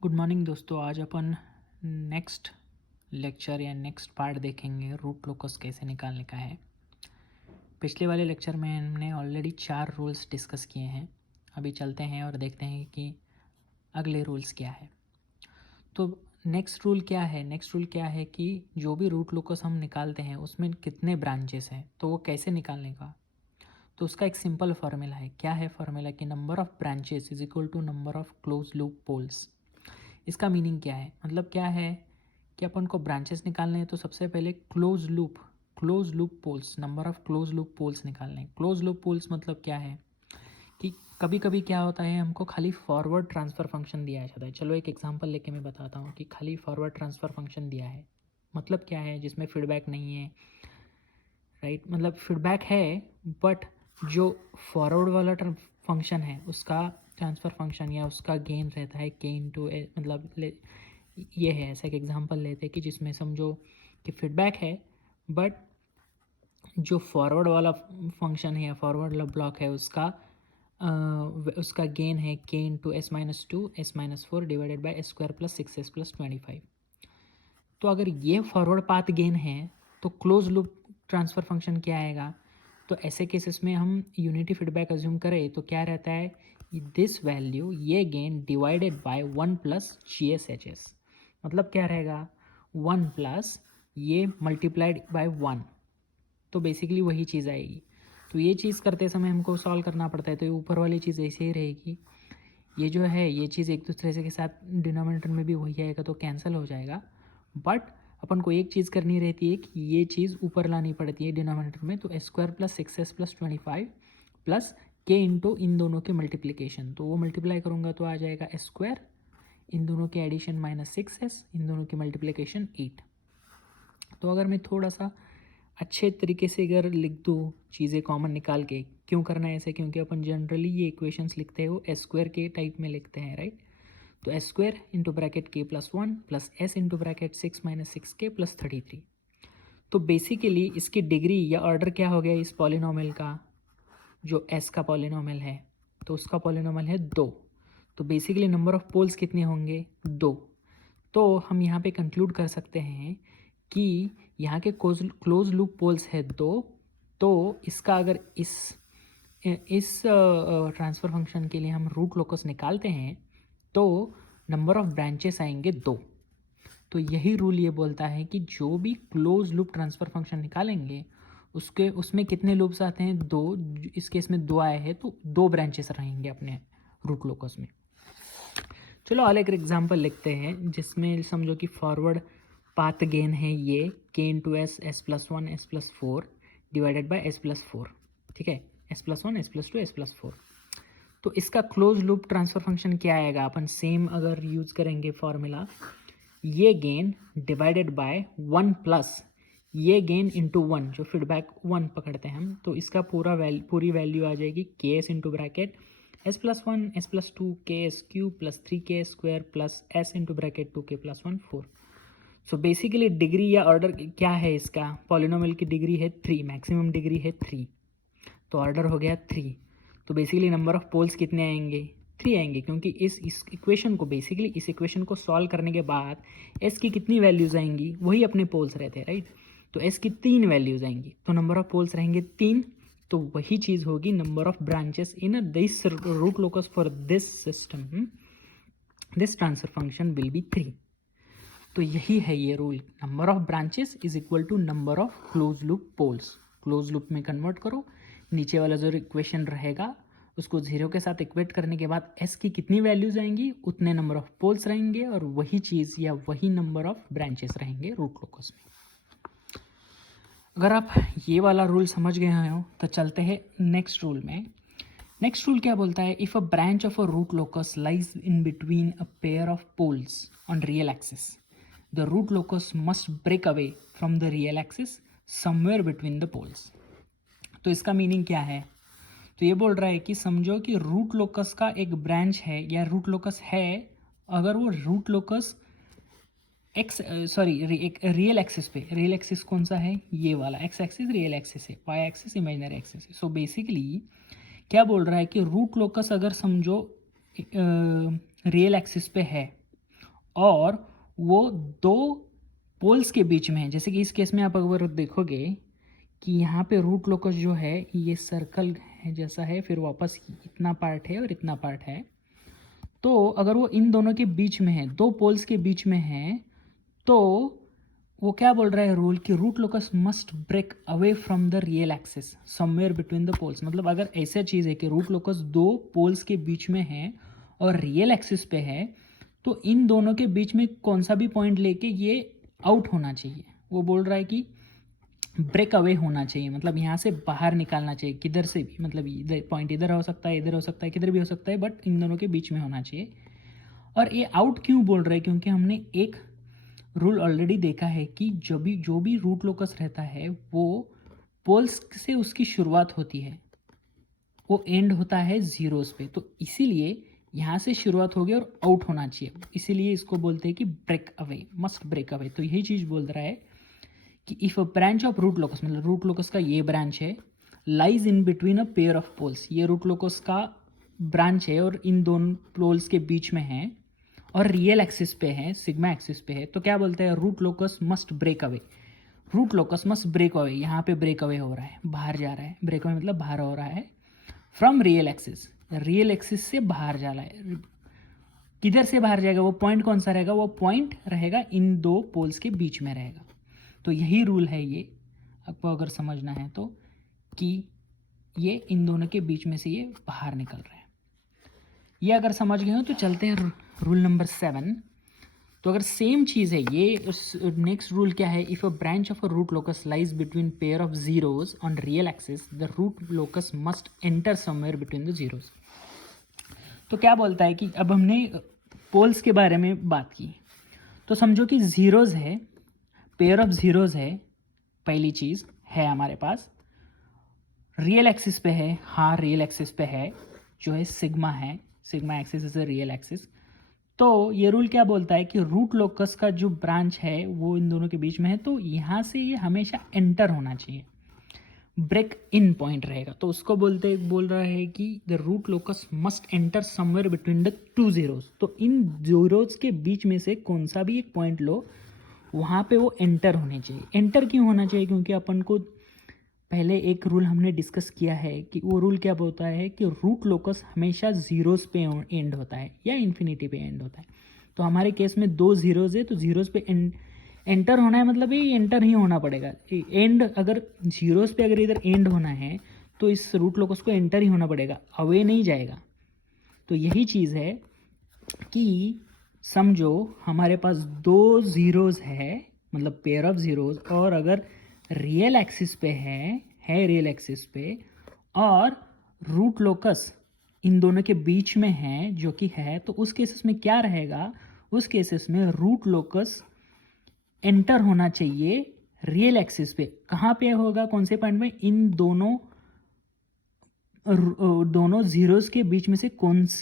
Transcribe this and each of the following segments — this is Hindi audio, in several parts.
गुड मॉर्निंग दोस्तों। आज अपन नेक्स्ट लेक्चर या नेक्स्ट पार्ट देखेंगे रूट लोकस कैसे निकालने का है। पिछले वाले लेक्चर में हमने ऑलरेडी 4 रूल्स डिस्कस किए हैं। अभी चलते हैं और देखते हैं कि अगले रूल्स क्या है। तो नेक्स्ट रूल क्या है कि जो भी रूट लोकस हम निकालते हैं उसमें कितने ब्रांचेस हैं, तो वो कैसे निकालने का। तो उसका एक सिंपल फार्मूला है। क्या है फार्मूला कि number of branches is equal to number of close loop poles. इसका मीनिंग क्या है, मतलब क्या है कि अपन को ब्रांचेस निकालने हैं तो सबसे पहले close loop poles, number of close loop poles निकालने हैं। क्लोज लूप पोल्स मतलब क्या है कि कभी कभी क्या होता है, हमको खाली फॉरवर्ड ट्रांसफ़र फंक्शन दिया जाता है। चलो एक एग्जांपल लेके मैं बताता हूँ कि खाली फॉरवर्ड ट्रांसफ़र फंक्शन दिया है मतलब क्या है, जिसमें फीडबैक नहीं है, राइट। मतलब फीडबैक है बट जो फॉरवर्ड वाला फंक्शन है उसका ट्रांसफ़र फंक्शन या उसका गेन रहता है के इंटू मतलब ये है। ऐसा एक एग्जांपल लेते हैं कि जिसमें समझो कि फीडबैक है बट जो फॉरवर्ड वाला फंक्शन है या फॉरवर्ड वाला ब्लॉक है उसका गेन है के into S-2 S-4 divided by S² plus 6S+25। तो अगर ये फॉरवर्ड पाथ गेन है तो क्लोज लूप ट्रांसफ़र फंक्शन क्या आएगा। तो ऐसे केसेस में हम यूनिटी फीडबैक अज्यूम करें तो क्या रहता है, दिस वैल्यू ये gain divided by 1 plus GSHS। मतलब क्या रहेगा, 1 प्लस ये मल्टीप्लाइड बाय 1। तो बेसिकली वही चीज़ आएगी। तो ये चीज़ करते समय हमको सॉल्व करना पड़ता है, तो ये ऊपर वाली चीज़ ऐसे ही रहेगी। ये जो है ये चीज़ एक दूसरे से के साथ डिनोमिनेटर में भी वही आएगा तो कैंसिल हो जाएगा। बट अपन को एक चीज़ करनी रहती है कि ये चीज़ ऊपर लानी पड़ती है डिनोमिनेटर में। तो S² प्लस 6S+25 प्लस के इंटू इन दोनों के मल्टीप्लिकेशन, तो वो मल्टीप्लाई करूँगा तो आ जाएगा S², इन दोनों के एडिशन माइनस 6S, इन दोनों की मल्टीप्लिकेशन 8। तो अगर मैं थोड़ा सा अच्छे तरीके से अगर लिख दूँ चीज़ें कॉमन निकाल के, क्यों करना है ऐसे, क्योंकि अपन जनरली ये इक्वेशंस लिखते हैं वो S² के टाइप में लिखते हैं, राइट। तो S² इंटू ब्रैकेट के plus 1 plus S into bracket 6 minus 6K plus 33। तो बेसिकली इसकी डिग्री या ऑर्डर क्या हो गया इस पॉलिनोमियल का, जो S का पॉलिनोमियल है तो उसका पॉलिनोमियल है 2। तो बेसिकली नंबर ऑफ पोल्स कितने होंगे, 2। तो हम यहाँ पे कंक्लूड कर सकते हैं कि यहाँ के क्लोज लूप पोल्स है 2। तो इसका अगर इस ट्रांसफ़र फंक्शन के लिए हम रूट लोकस निकालते हैं तो नंबर ऑफ़ ब्रांचेस आएंगे 2। तो यही रूल ये बोलता है कि जो भी क्लोज लूप ट्रांसफ़र फंक्शन निकालेंगे उसमें कितने लूप्स आते हैं, 2। इस केस में 2 आए हैं तो 2 ब्रांचेस रहेंगे अपने रूट लोकस में। चलो और एक एग्जांपल लिखते हैं जिसमें समझो कि फॉरवर्ड पाथ गेन है ये के into S+1 S+4 divided by S+4, ठीक है। S+1 S+2 S+4। तो इसका क्लोज लूप ट्रांसफ़र फंक्शन क्या आएगा, अपन सेम अगर यूज़ करेंगे फॉर्मूला, ये गेन डिवाइडेड बाय 1 प्लस ये गेन इंटू 1, जो फीडबैक 1 पकड़ते हैं हम, तो इसका पूरी वैल्यू आ जाएगी KS into bracket S+1 S+2 KS³ plus 3K² plus S into bracket 2K plus 1 4। So basically degree या ऑर्डर क्या है इसका, पॉलिनोमियल की डिग्री है 3, मैक्सिमम डिग्री है 3, तो ऑर्डर हो गया 3। तो बेसिकली नंबर ऑफ पोल्स कितने आएंगे, 3 आएंगे, क्योंकि इस इक्वेशन को बेसिकली इस इक्वेशन को सॉल्व करने के बाद S की कितनी वैल्यूज़ आएंगी, वही अपने पोल्स रहते हैं, राइट। तो S की 3 वैल्यूज़ आएंगी तो नंबर ऑफ पोल्स रहेंगे 3। तो वही चीज़ होगी number of branches in this root locus for this system, this transfer function will be 3। तो यही है ये rule, number of branches is equal to number of close loop poles. Close loop में कन्वर्ट करो, नीचे वाला जो इक्वेशन रहेगा उसको 0 के साथ इक्वेट करने के बाद S की कितनी वैल्यूज आएंगी उतने नंबर ऑफ पोल्स रहेंगे और वही चीज़ या वही नंबर ऑफ ब्रांचेस रहेंगे रूट लोकस में। अगर आप ये वाला रूल समझ गए हो तो चलते हैं नेक्स्ट रूल में। नेक्स्ट रूल क्या बोलता है, if a branch of a root locus lies in between a pair of poles on real axis, the root locus must break away from the real axis somewhere between the poles. तो इसका मीनिंग क्या है, तो ये बोल रहा है कि समझो कि रूट लोकस का एक ब्रांच है या रूट लोकस है, अगर वो रूट लोकस एक रियल एक्सिस पे, रियल एक्सिस कौन सा है, ये वाला एक्स एक्सिस रियल एक्सिस है, वाई एक्सिस इमेजिनरी एक्सिस है। सो बेसिकली क्या बोल रहा है कि रूट लोकस अगर समझो रियल एक्सिस पे है और वो दो पोल्स के बीच में है। जैसे कि इस केस में आप अगर देखोगे कि यहाँ पे रूट लोकस जो है ये सर्कल है जैसा है, फिर वापस इतना पार्ट है और इतना पार्ट है। तो अगर वो इन दोनों के बीच में है, दो पोल्स के बीच में है, तो वो क्या बोल रहा है रूल कि root locus must break away from the real axis somewhere between the poles. मतलब अगर ऐसा चीज़ है कि रूट लोकस दो पोल्स के बीच में है और रियल एक्सिस पे है, तो इन दोनों के बीच में कौन सा भी पॉइंट लेके ये आउट होना चाहिए। वो बोल रहा है कि ब्रेक अवे होना चाहिए, मतलब यहाँ से बाहर निकालना चाहिए किधर से भी, मतलब इधर पॉइंट इधर हो सकता है, इधर हो सकता है, किधर भी हो सकता है, बट इन दोनों के बीच में होना चाहिए। और ये आउट क्यों बोल रहे हैं, क्योंकि हमने एक रूल ऑलरेडी देखा है कि जो भी रूट लोकस रहता है वो पोल्स से उसकी शुरुआत होती है, वो एंड होता है जीरोस पे। तो इसीलिए यहाँ से शुरुआत होगी और आउट होना चाहिए, इसीलिए इसको बोलते हैं कि break away, must break away. तो यही चीज़ बोल रहा है कि if a branch of root locus, मतलब रूट लोकस का ये ब्रांच है, lies in between a pair of poles, ये रूट लोकस का ब्रांच है और इन दोनों पोल्स के बीच में है और रियल एक्सिस पे है, सिग्मा एक्सिस पे है, तो क्या बोलते हैं root locus must break away. Root locus must break away, यहाँ पे ब्रेक अवे हो रहा है, बाहर जा रहा है, ब्रेक अवे मतलब बाहर हो रहा है from real axis, real axis से बाहर जा रहा है। किधर से बाहर जाएगा, वो पॉइंट कौन सा रहेगा, वो पॉइंट रहेगा इन दो पोल्स के बीच में रहेगा। तो यही रूल है ये, आपको अगर समझना है तो, कि ये इन दोनों के बीच में से ये बाहर निकल रहा है। ये अगर समझ गए हो तो चलते हैं रूल नंबर 7। तो अगर सेम चीज़ है ये, नेक्स्ट रूल क्या है, if a branch of a root locus lies between pair of zeros on real axis the root locus must enter somewhere between the zeros. तो क्या बोलता है कि अब हमने पोल्स के बारे में बात की, तो समझो कि जीरोज है, पेयर ऑफ जीरोज है, पहली चीज़ है हमारे पास, रियल एक्सिस पे है, हाँ रियल एक्सिस पे है, जो है सिग्मा है, sigma axis is a real axis. तो ये रूल क्या बोलता है कि रूट लोकस का जो ब्रांच है वो इन दोनों के बीच में है, तो यहाँ से ये हमेशा एंटर होना चाहिए, ब्रेक इन पॉइंट रहेगा। तो उसको बोल रहा है कि the root locus must enter somewhere between the two zeros. तो इन जीरोज के बीच में से कौन सा भी एक पॉइंट लो, वहाँ पे वो एंटर होने चाहिए। एंटर क्यों होना चाहिए, क्योंकि अपन को पहले एक रूल हमने डिस्कस किया है कि वो रूल क्या बोलता है कि रूट लोकस हमेशा जीरोस पे एंड होता है या इन्फिनिटी पे एंड होता है। तो हमारे केस में दो जीरोज है, तो जीरोस पे एंटर होना है, मतलब ये एंटर ही होना पड़ेगा। एंड अगर जीरोस पे अगर इधर एंड होना है तो इस रूट लोकस को एंटर ही होना पड़ेगा, अवे नहीं जाएगा। तो यही चीज़ है कि समझो हमारे पास दो ज़ीरोज़ है, मतलब पेयर ऑफ ज़ीरोज़, और अगर रियल एक्सिस पे है रियल एक्सिस पे, और रूट लोकस इन दोनों के बीच में है जो कि है, तो उस केसेस में क्या रहेगा, उस केसेस में रूट लोकस एंटर होना चाहिए रियल एक्सिस पे। कहाँ पे होगा, कौन से पॉइंट में, इन दोनों जीरोस के बीच में से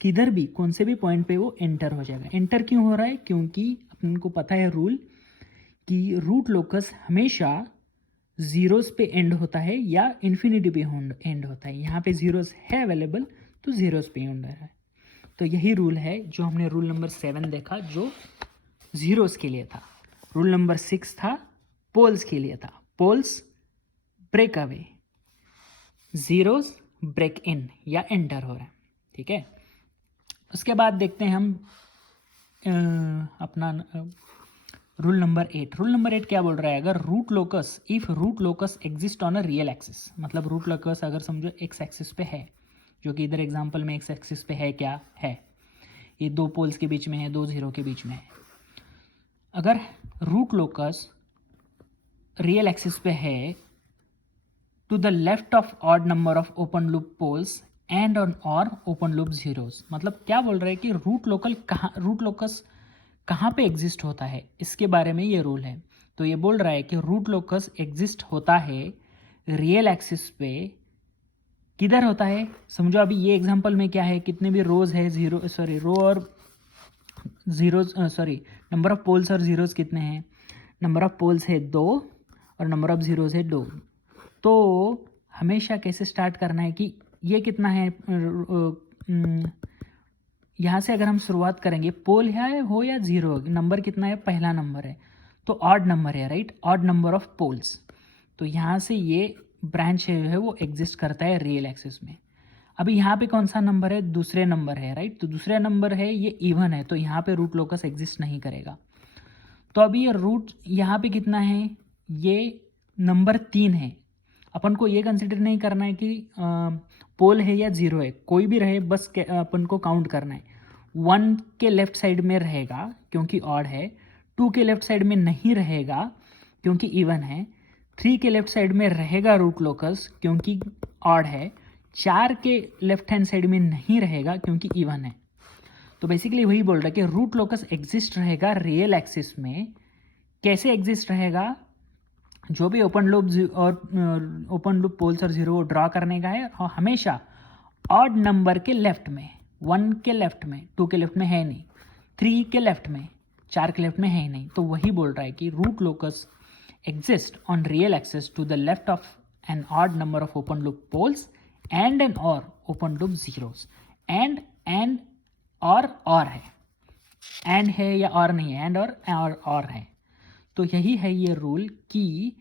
किधर भी कौन से भी पॉइंट पे वो एंटर हो जाएगा। एंटर क्यों हो रहा है, क्योंकि अपन को पता है रूल कि रूट लोकस हमेशा जीरोस पे एंड होता है या इन्फिनिटी पे एंड होता है। यहाँ पे जीरोस है अवेलेबल, तो जीरोस पे एंड है। तो यही रूल है जो हमने रूल नंबर 7 देखा, जो जीरोस के लिए था। रूल नंबर 6 था पोल्स के लिए था, poles break away, zeros break in या एंटर हो रहा है, ठीक है। उसके बाद देखते हैं हम अपना रूल नंबर 8। रूल नंबर 8 क्या बोल रहा है, अगर root locus, if root locus exist on a real axis, मतलब रूट लोकस अगर समझो एक्स एक्सिस पे है, जो कि इधर एग्जांपल में एक्स एक्सिस पे है, क्या है, ये दो पोल्स के बीच में है, दो जीरो के बीच में है। अगर रूट लोकस रियल एक्सिस पे है to the left of odd number of open loop poles and on or open loop zeros। मतलब क्या बोल रहा है कि रूट लोकस कहाँ पे एग्जिस्ट होता है, इसके बारे में ये रूल है। तो ये बोल रहा है कि रूट लोकस एग्जिस्ट होता है रियल एक्सिस पे, किधर होता है, समझो अभी ये एग्जांपल में क्या है, कितने भी रोज है, रो और जीरोज, नंबर ऑफ पोल्स और जीरोज कितने हैं, नंबर ऑफ पोल्स है 2 और नंबर ऑफ जीरोज है 2। तो हमेशा कैसे स्टार्ट करना है कि ये कितना है, यहाँ से अगर हम शुरुआत करेंगे, पोल है हो या जीरो, नंबर कितना है, पहला नंबर है तो ऑड नंबर है, right, odd number of poles. तो यहाँ से ये ब्रांच है वो एग्जिस्ट करता है रियल एक्सिस में। अभी यहाँ पे कौन सा नंबर है, दूसरे नंबर है, राइट, तो दूसरे नंबर है, ये इवन है, तो यहाँ पे रूट लोकस एग्जिस्ट नहीं करेगा। तो अभी ये रूट यहाँ पे कितना है, ये नंबर 3 है। अपन को ये कंसिडर नहीं करना है कि पोल है या जीरो है, कोई भी रहे, बस अपन को काउंट करना है। 1 के लेफ्ट साइड में रहेगा क्योंकि ऑड है, 2 के लेफ्ट साइड में नहीं रहेगा क्योंकि इवन है, 3 के लेफ्ट साइड में रहेगा रूट लोकस क्योंकि ऑड है, 4 के लेफ्ट हैंड साइड में नहीं रहेगा क्योंकि इवन है। तो बेसिकली वही बोल रहा है कि रूट लोकस एग्जिस्ट रहेगा रियल एक्सिस में। कैसे एग्जिस्ट रहेगा, जो भी ओपन लूप और ओपन लूप पोल्स और जीरो ड्रॉ करने का है, और हमेशा ऑड नंबर के लेफ्ट में, 1 के लेफ्ट में, 2 के लेफ्ट में है नहीं, 3 के लेफ्ट में, 4 के लेफ्ट में है ही नहीं। तो वही बोल रहा है कि root locus exist on real axis to the left of an odd number of open loop poles and an or open loop zeros, and or है, and है या or नहीं है, and और है। तो यही है ये रूल कि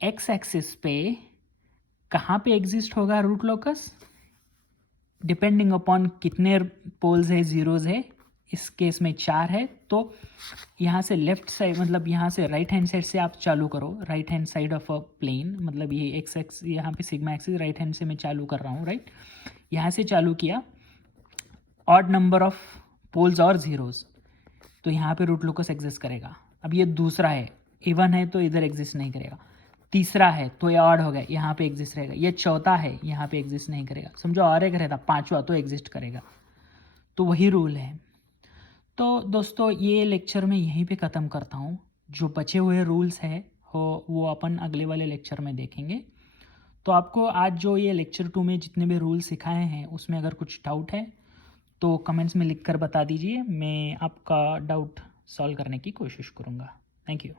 x एक्सिस पे कहाँ पे एग्जिस्ट होगा रूट लोकस, डिपेंडिंग अपॉन कितने पोल्स है, जीरोज है, इस केस में 4 है। तो यहाँ से लेफ्ट साइड, मतलब यहाँ से राइट हैंड साइड से आप चालू करो, right hand side of a plane, मतलब ये एक्स एक्स, यहाँ पे सिग्मा एक्सिस राइट हैंड से मैं चालू कर रहा हूँ, राइट, यहाँ से चालू किया, ऑड नंबर ऑफ पोल्स और जीरोज, तो यहाँ पे रूट लोकस एग्जिस्ट करेगा। अब ये दूसरा है, इवन है तो इधर एग्जिस्ट नहीं करेगा, तीसरा है तो ये ऑड हो गया, यहाँ पे एग्जिस्ट रहेगा, ये चौथा है, यहाँ पे एग्जिस्ट नहीं करेगा, समझो और एक रहता पांचवा तो एग्जिस्ट करेगा। तो वही रूल है। तो दोस्तों ये लेक्चर मैं यहीं पे ख़त्म करता हूँ। जो बचे हुए रूल्स हैं वो अपन अगले वाले लेक्चर में देखेंगे। तो आपको आज जो ये लेक्चर 2 में जितने भी रूल सिखाए हैं उसमें अगर कुछ डाउट है तो कमेंट्स में लिख कर बता दीजिए, मैं आपका डाउट सॉल्व करने की कोशिश करूँगा। Thank you.